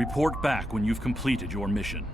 Report back when you've completed your mission.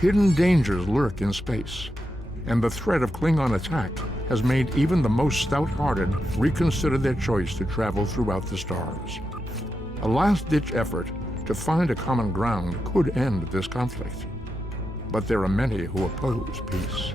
Hidden dangers lurk in space, and the threat of Klingon attack has made even the most stout-hearted reconsider their choice to travel throughout the stars. A last-ditch effort to find a common ground could end this conflict, but there are many who oppose peace.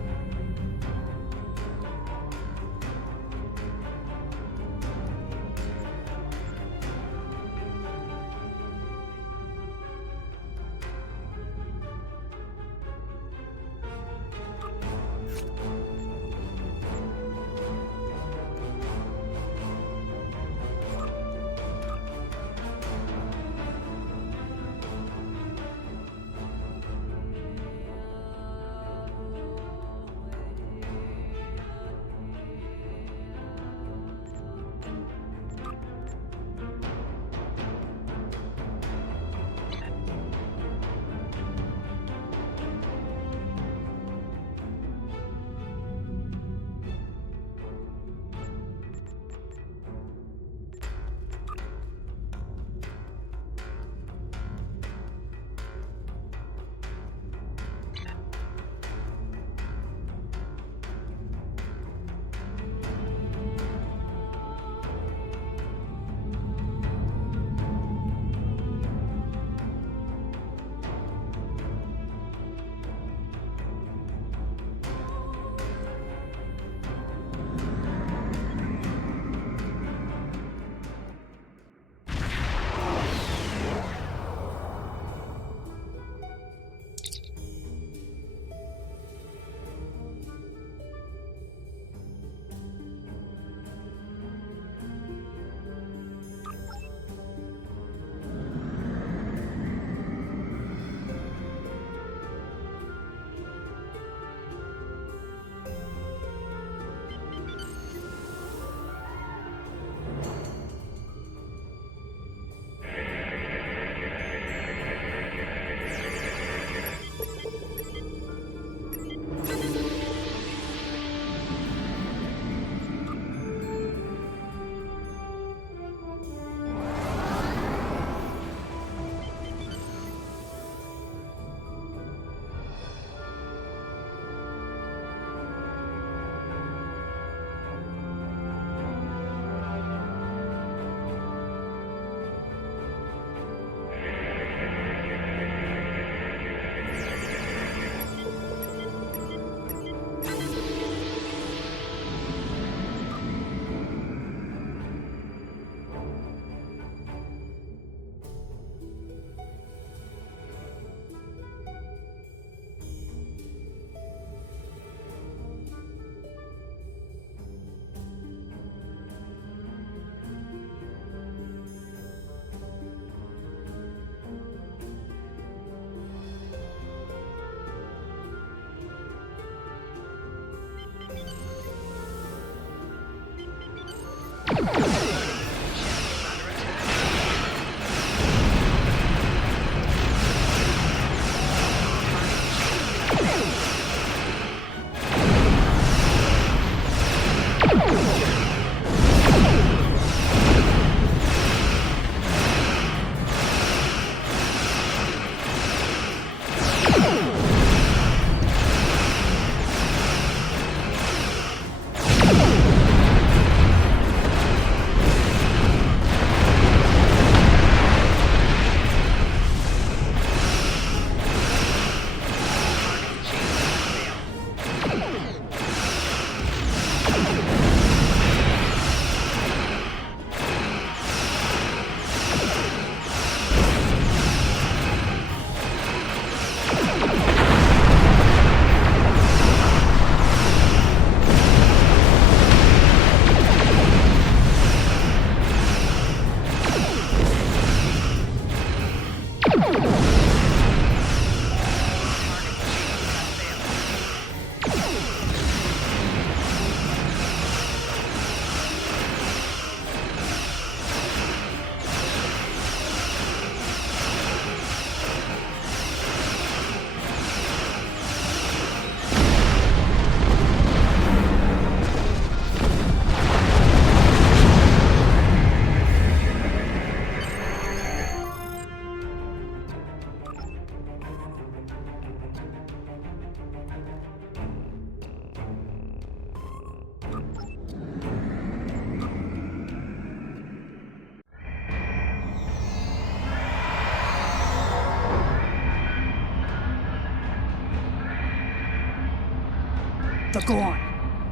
The Gorn.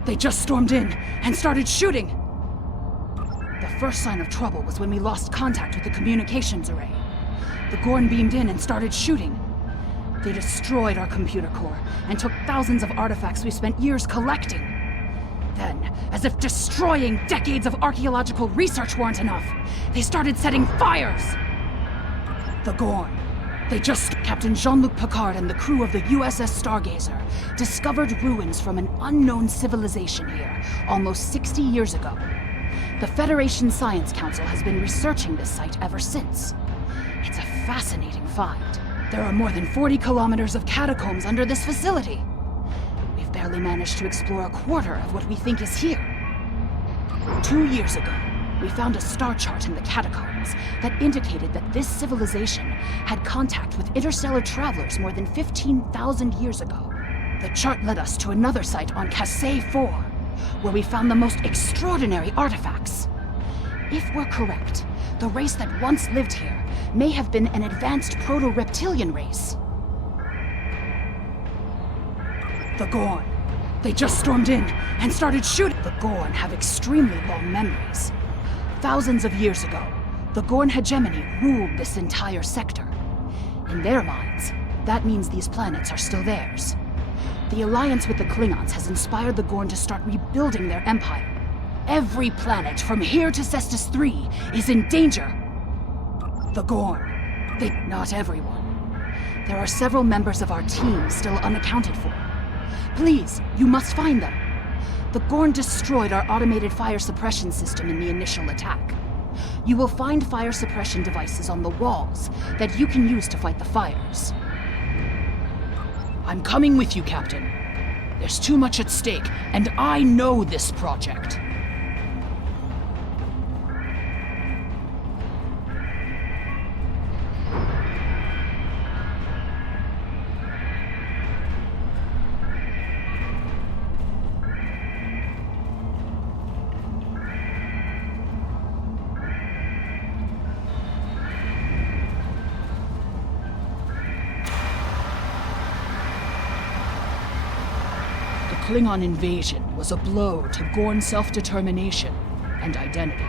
They just stormed in and started shooting. The first sign of trouble was when we lost contact with the communications array. The Gorn beamed in and started shooting. They destroyed our computer core and took thousands of artifacts we spent years collecting. Then, as if destroying decades of archaeological research weren't enough, they started setting fires! The Gorn. Captain Jean-Luc Picard and the crew of the USS Stargazer discovered ruins from an unknown civilization here almost 60 years ago. The Federation Science Council has been researching this site ever since. It's a fascinating find. There are more than 40 kilometers of catacombs under this facility. We've barely managed to explore a quarter of what we think is here. 2 years ago, we found a star chart in the catacombs that indicated that this civilization had contact with interstellar travelers more than 15,000 years ago. The chart led us to another site on Cassay 4, where we found the most extraordinary artifacts. If we're correct, the race that once lived here may have been an advanced proto-reptilian race. The Gorn. They just stormed in and started shooting. The Gorn have extremely long memories. Thousands of years ago, the Gorn hegemony ruled this entire sector. In their minds, that means these planets are still theirs. The alliance with the Klingons has inspired the Gorn to start rebuilding their empire. Every planet from here to Cestus 3 is in danger. The Gorn. Not everyone. There are several members of our team still unaccounted for. Please, you must find them. The Gorn destroyed our automated fire suppression system in the initial attack. You will find fire suppression devices on the walls that you can use to fight the fires. I'm coming with you, Captain. There's too much at stake, and I know this project. The Klingon invasion was a blow to Gorn self-determination and identity.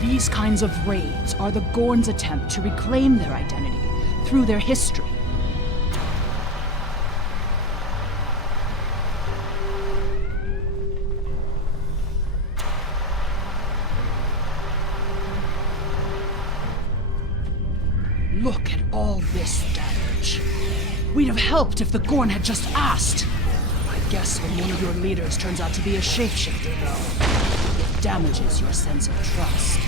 These kinds of raids are the Gorn's attempt to reclaim their identity through their history. Look at all this damage. We'd have helped if the Gorn had just asked. I guess when one of your leaders turns out to be a shapeshifter, though, it damages your sense of trust.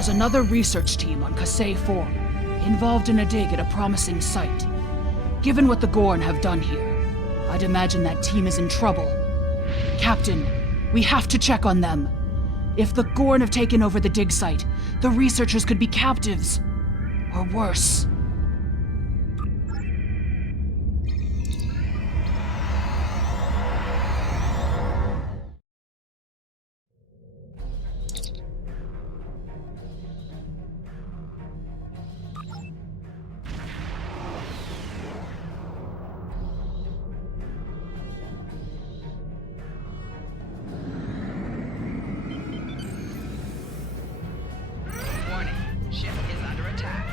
There's another research team on Kasei 4, involved in a dig at a promising site. Given what the Gorn have done here, I'd imagine that team is in trouble. Captain, we have to check on them. If the Gorn have taken over the dig site, the researchers could be captives. Or worse. Warning, ship is under attack.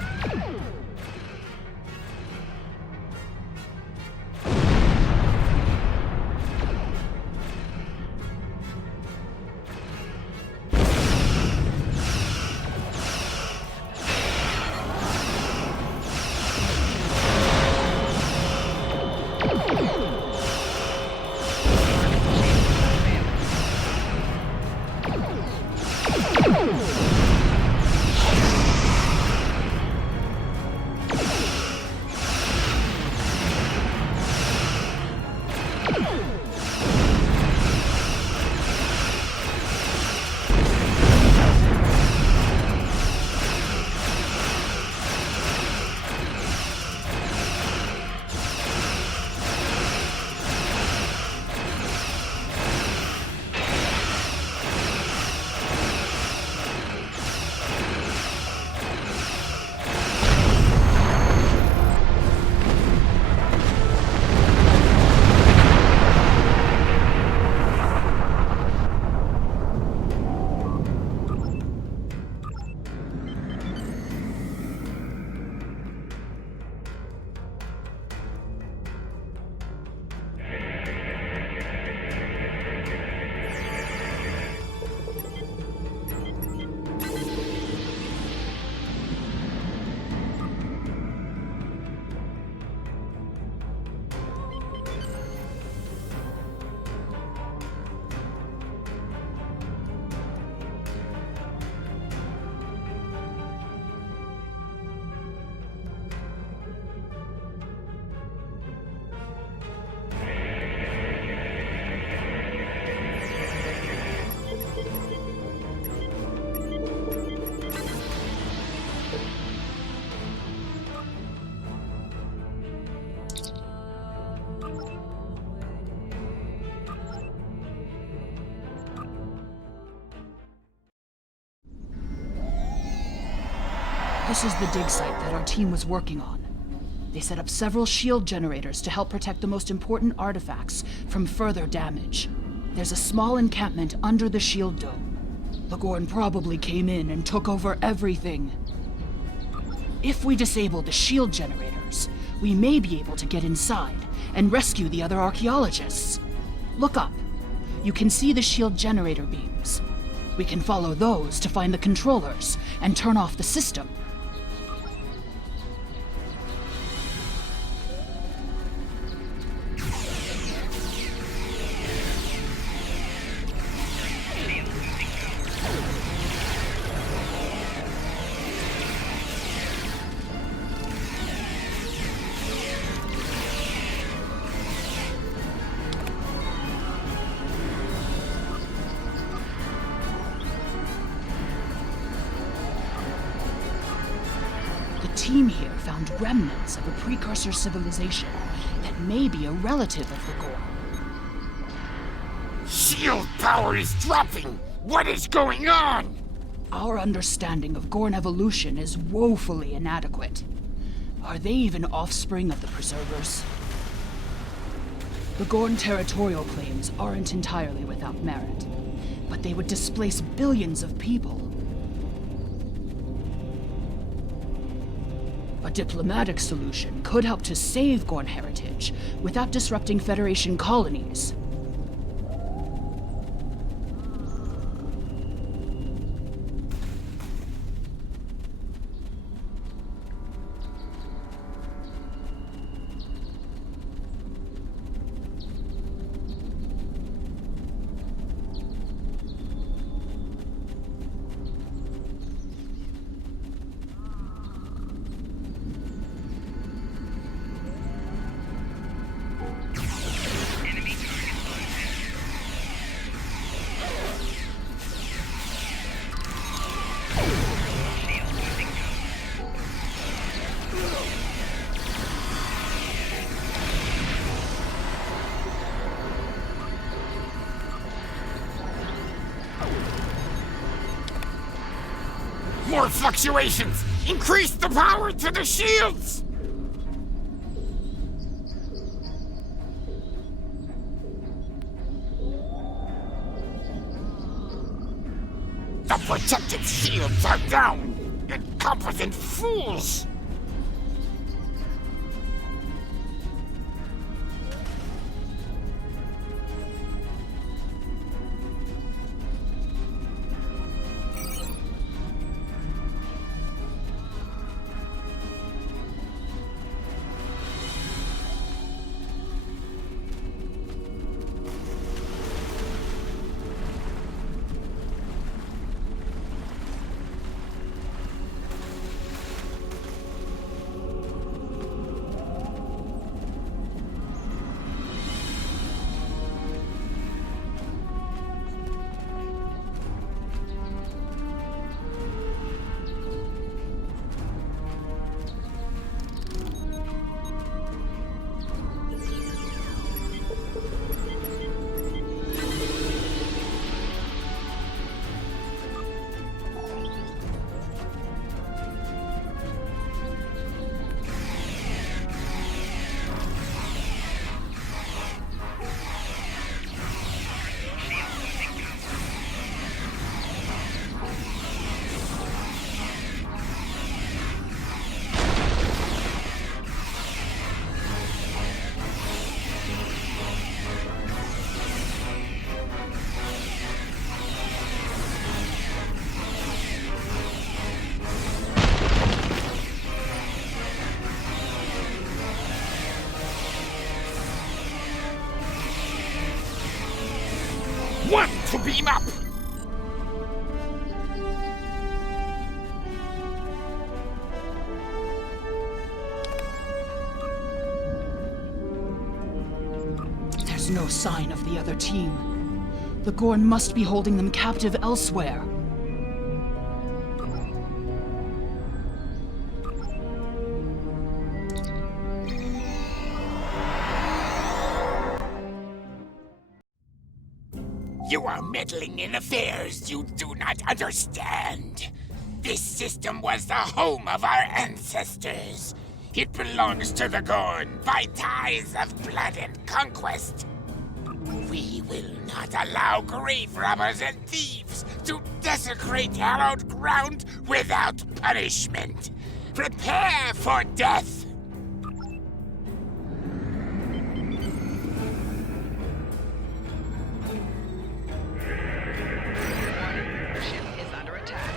This is the dig site that our team was working on. They set up several shield generators to help protect the most important artifacts from further damage. There's a small encampment under the shield dome. The Gorn probably came in and took over everything. If we disable the shield generators, we may be able to get inside and rescue the other archaeologists. Look up. You can see the shield generator beams. We can follow those to find the controllers and turn off the system. The team here found remnants of a precursor civilization that may be a relative of the Gorn. Shield power is dropping! What is going on? Our understanding of Gorn evolution is woefully inadequate. Are they even offspring of the Preservers? The Gorn territorial claims aren't entirely without merit, but they would displace billions of people. A diplomatic solution could help to save Gorn heritage without disrupting Federation colonies. fluctuations! Increase the power to the shields! The protective shields are down! Incompetent fools! One to beam up! There's no sign of the other team. The Gorn must be holding them captive elsewhere. You are meddling in affairs you do not understand. This system was the home of our ancestors. It belongs to the Gorn by ties of blood and conquest. We will not allow grave robbers and thieves to desecrate hallowed ground without punishment. Prepare for death! Ship is under attack.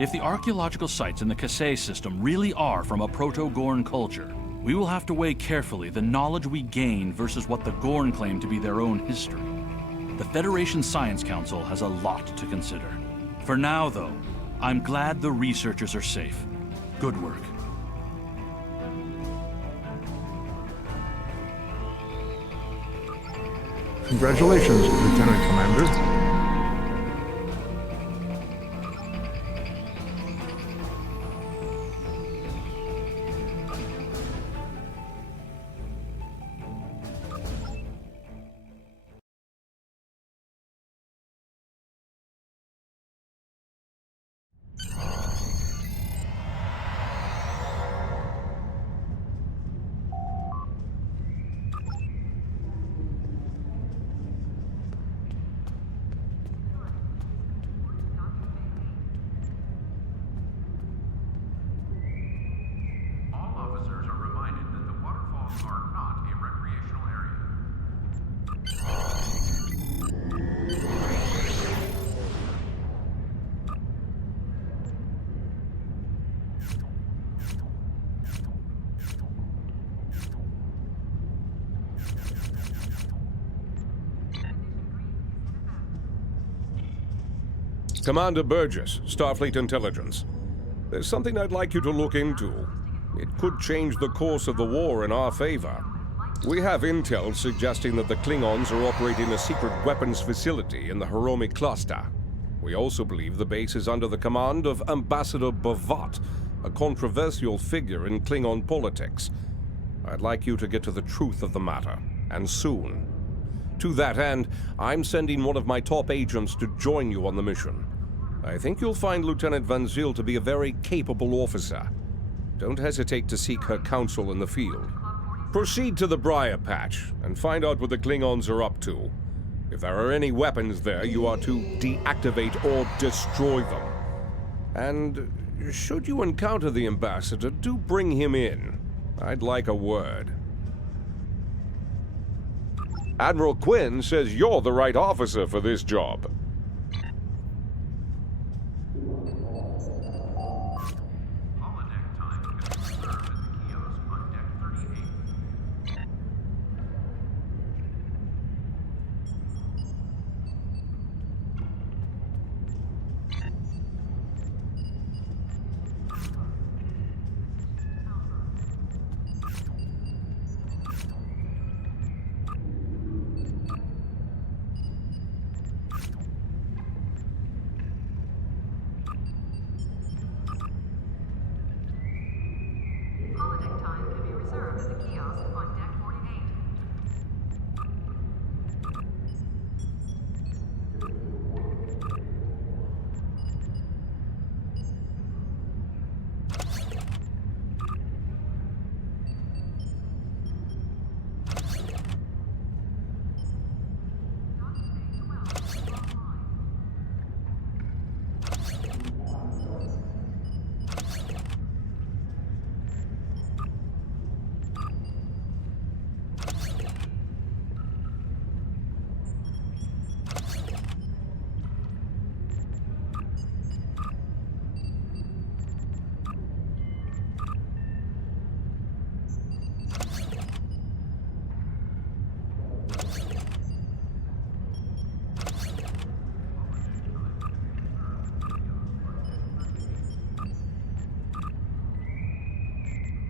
If the archaeological sites in the Kasei system really are from a Proto-Gorn culture, we will have to weigh carefully the knowledge we gain versus what the Gorn claim to be their own history. The Federation Science Council has a lot to consider. For now, though, I'm glad the researchers are safe. Good work. Congratulations, Lieutenant Commander. Commander Burgess, Starfleet Intelligence. There's something I'd like you to look into. It could change the course of the war in our favor. We have intel suggesting that the Klingons are operating a secret weapons facility in the Hiromi cluster. We also believe the base is under the command of Ambassador Bavat, a controversial figure in Klingon politics. I'd like you to get to the truth of the matter, and soon. To that end, I'm sending one of my top agents to join you on the mission. I think you'll find Lieutenant Van Zyl to be a very capable officer. Don't hesitate to seek her counsel in the field. Proceed to the Briar Patch and find out what the Klingons are up to. If there are any weapons there, you are to deactivate or destroy them. And should you encounter the Ambassador, do bring him in. I'd like a word. Admiral Quinn says you're the right officer for this job.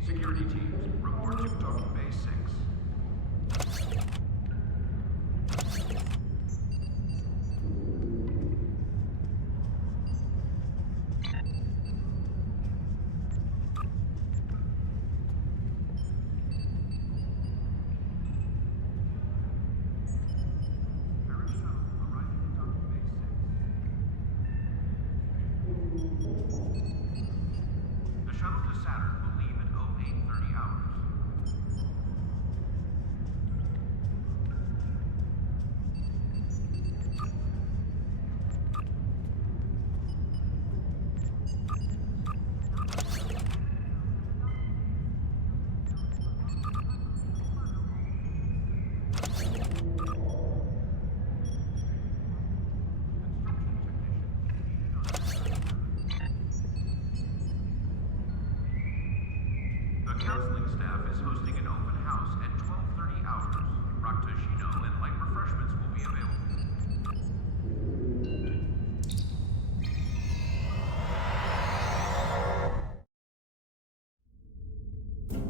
Security teams, report to Docking Bay 6. The shuttle to Saturn will leave at 0830 hours. The counseling staff is hosting an open house at 12:30 hours. Rakta and light refreshments will be available.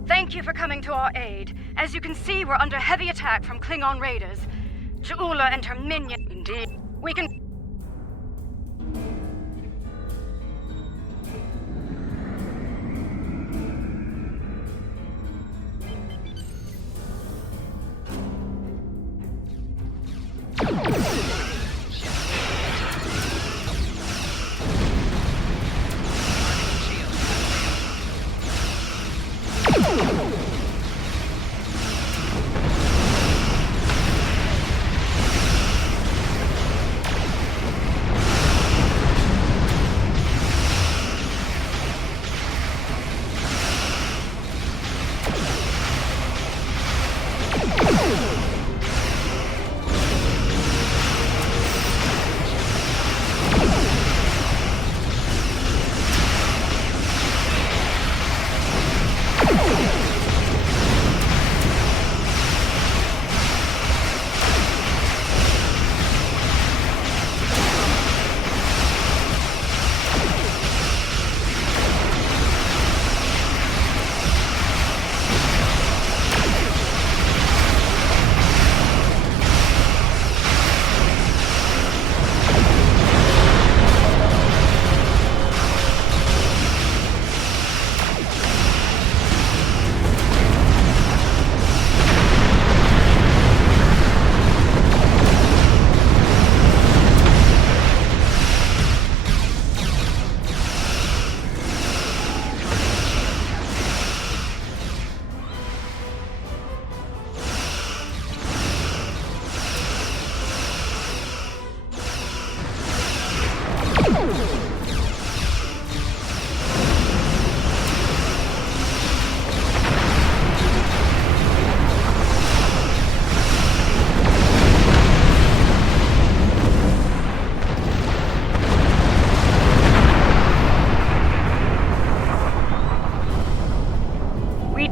Thank you for coming to our aid. As you can see, we're under heavy attack from Klingon raiders. J'ula and her minion. Indeed. We can...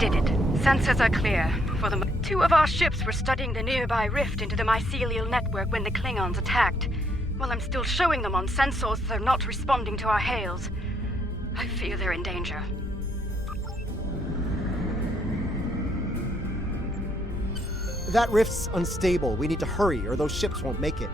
did it. Sensors are clear. For the two of our ships were studying the nearby rift into the mycelial network when the Klingons attacked. While I'm still showing them on sensors, they're not responding to our hails. I fear they're in danger. That rift's unstable. We need to hurry, or those ships won't make it.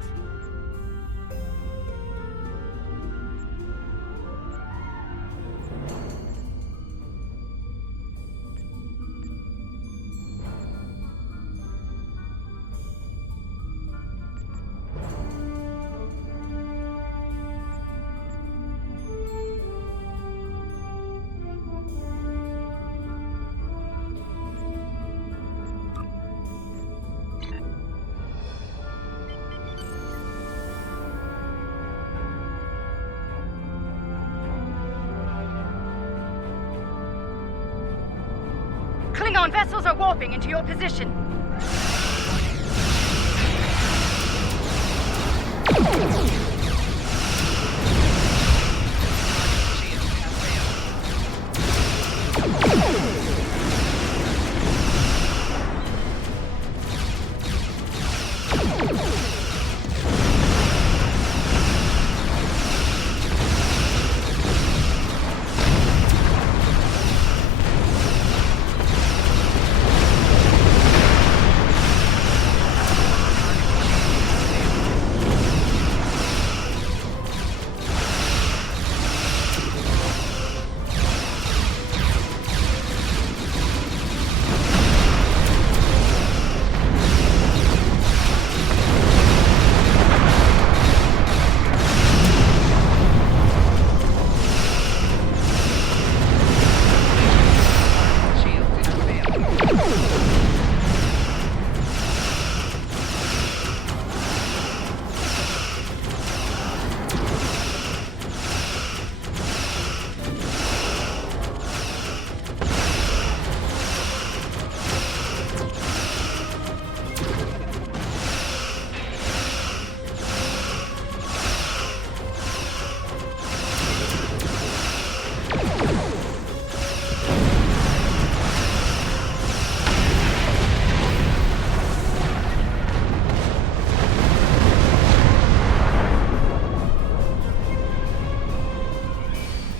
Klingon vessels are warping into your position.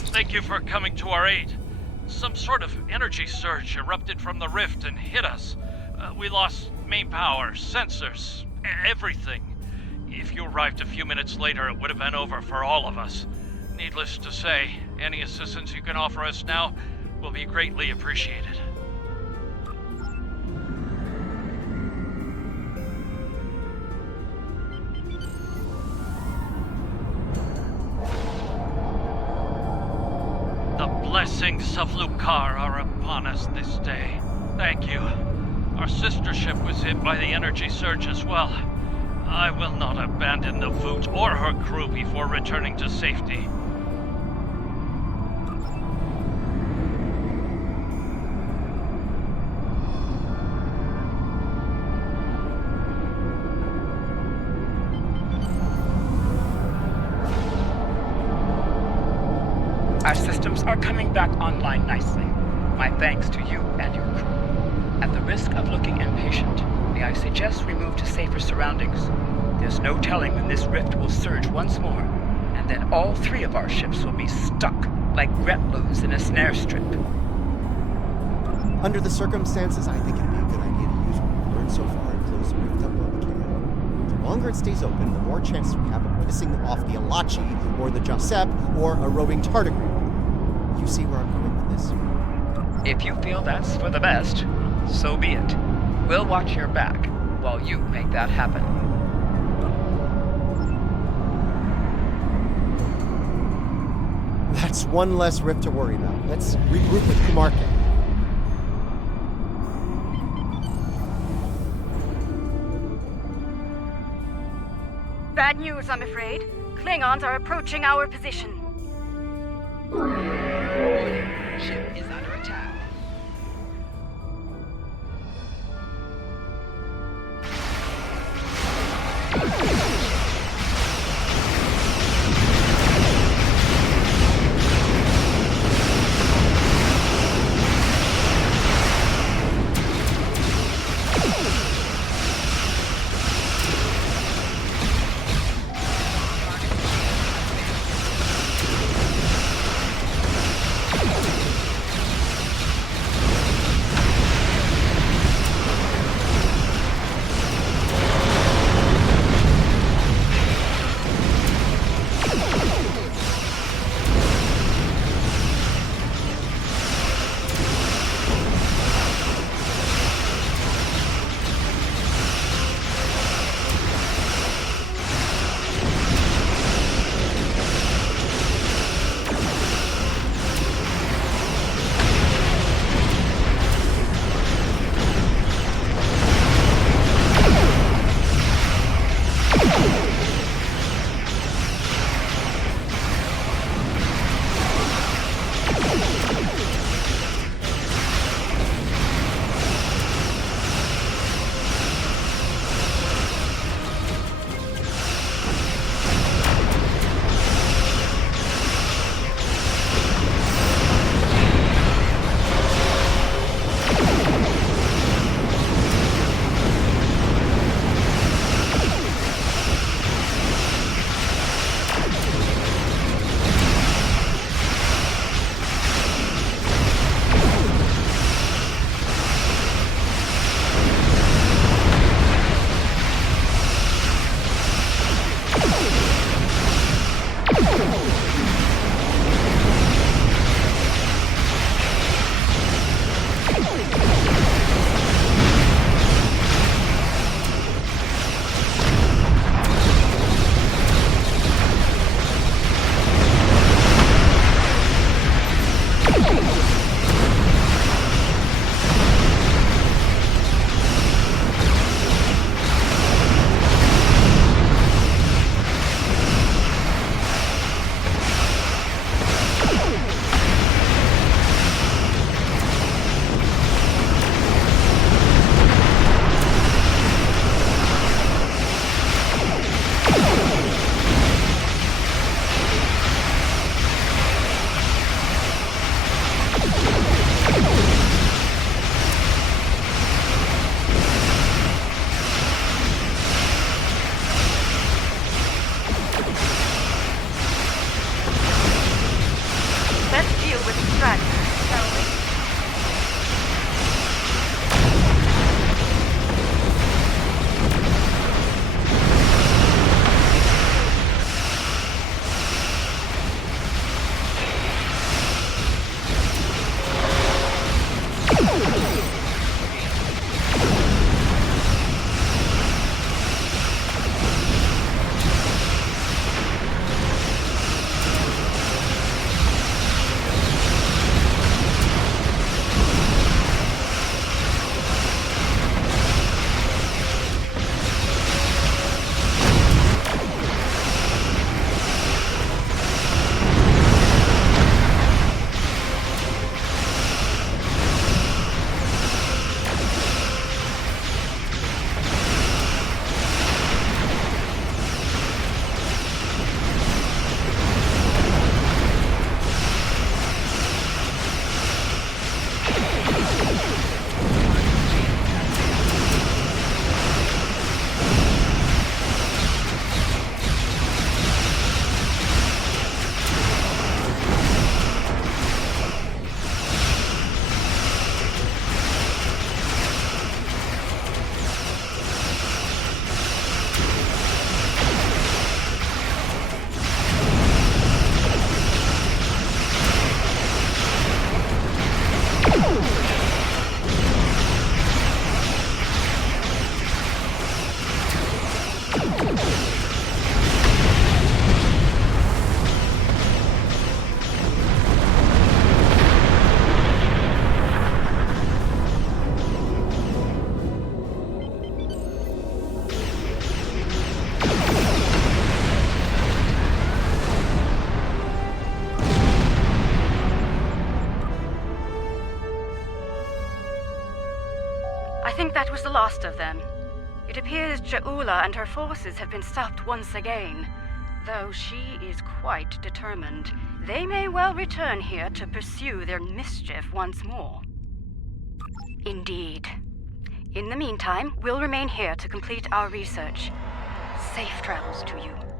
Thank you for coming to our aid. Some sort of energy surge erupted from the rift and hit us. We lost main power, sensors, everything. If you arrived a few minutes later, it would have been over for all of us. Needless to say, any assistance you can offer us now will be greatly appreciated. The blessings of Lucar are upon us this day. Thank you. Our sister ship was hit by the energy surge as well. I will not abandon the Voot or her crew before returning to safety. Our systems are coming back online nicely. My thanks to you and your crew. At the risk of looking impatient, may I suggest we move to safer surroundings? There's no telling when this rift will surge once more, and then all three of our ships will be stuck like Retlos in a snare strip. Under the circumstances, I think it'd be a good idea to use what we've learned so far and close the rift up while we can. The longer it stays open, the more chances we have of pissing off the Alachi, or the Josep, or a roving tardigrade. You see where I'm going with this? If you feel that's for the best, so be it. We'll watch your back while you make that happen. That's one less rift to worry about. Let's regroup with Kumarke. Bad news, I'm afraid. Klingons are approaching our position. Ship is under attack. I think that was the last of them. It appears Ja'ula and her forces have been stopped once again. Though she is quite determined. They may well return here to pursue their mischief once more. Indeed. In the meantime, we'll remain here to complete our research. Safe travels to you.